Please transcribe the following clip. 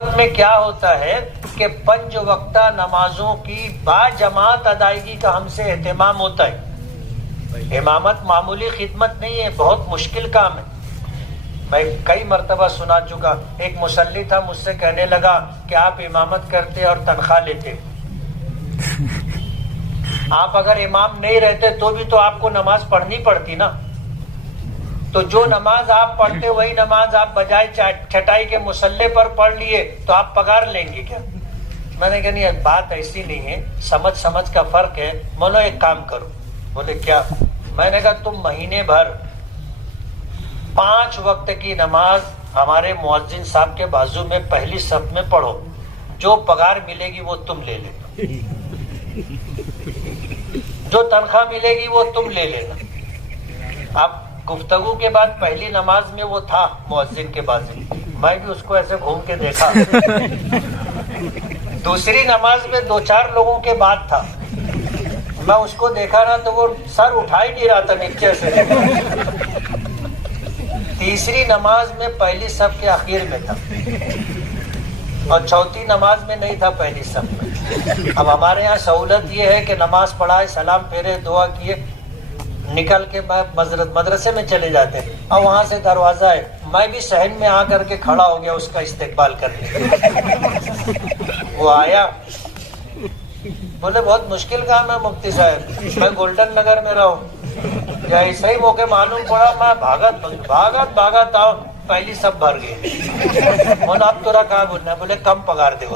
میں کیا ہوتا ہے کہ 5 وقتہ نمازوں کی باجماعت ادائیگی کا ہم سے اہتمام ہوتا ہے۔ امامت معمولی خدمت نہیں ہے، بہت مشکل کام ہے۔ میں کئی مرتبہ سنا چکا، ایک مصلی تھا مجھ سے کہنے لگا کہ آپ امامت کرتے اور تنخواہ لیتے، آپ اگر امام نہیں رہتے تو بھی تو آپ کو نماز پڑھنی پڑتی نا، تو جو نماز آپ پڑھتے وہی نماز آپ بجائے چھٹائی کے مصلی پر پڑھ لیے تو آپ پگار لیں گے کیا؟ میں نے کہا نہیں، بات ایسی نہیں ہے، سمجھ کا فرق ہے۔ بولو ایک کام کرو۔ بولے کیا؟ میں نے کہا تم مہینے بھر 5 وقت کی نماز ہمارے مؤذن صاحب کے بازو میں پہلی صف میں پڑھو، جو پگار ملے گی وہ تم لے لینا، جو تنخواہ ملے گی وہ تم لے لینا۔ اب گفتگو کے بعد پہلی نماز میں وہ تھا مؤذن کے بازو، میں بھی اس کو ایسے گھوم کے دیکھا۔ دوسری نماز میں 2-4 لوگوں کے بعد تھا، میں اس کو دیکھا نا تو وہ سر اٹھا ہی نہیں رہا تھا نیچے سے۔ تیسری نماز میں پہلی صف کے آخر میں تھا، اور چوتھی نماز میں نہیں تھا پہلی صف میں۔ اب ہمارے یہاں سہولت یہ ہے کہ نماز پڑھائے، سلام پھیرے، دعا کیے، نکل کے مدرسے میں چلے جاتے، اور وہاں سے دروازہ ہے، میں بھی صحن میں آ کر کے کھڑا ہو گیا اس کا استقبال کرنے۔ وہ آیا، بولے بہت مشکل کام ہے مفتی صاحب، میں گولڈن نگر میں رہوں، یا ایسا ہی موقع معلوم پڑا، میں بھاگت آؤ، پہلی سب بھر گئی۔ اب تو رکھا بولنا، بولے کم پگار دے۔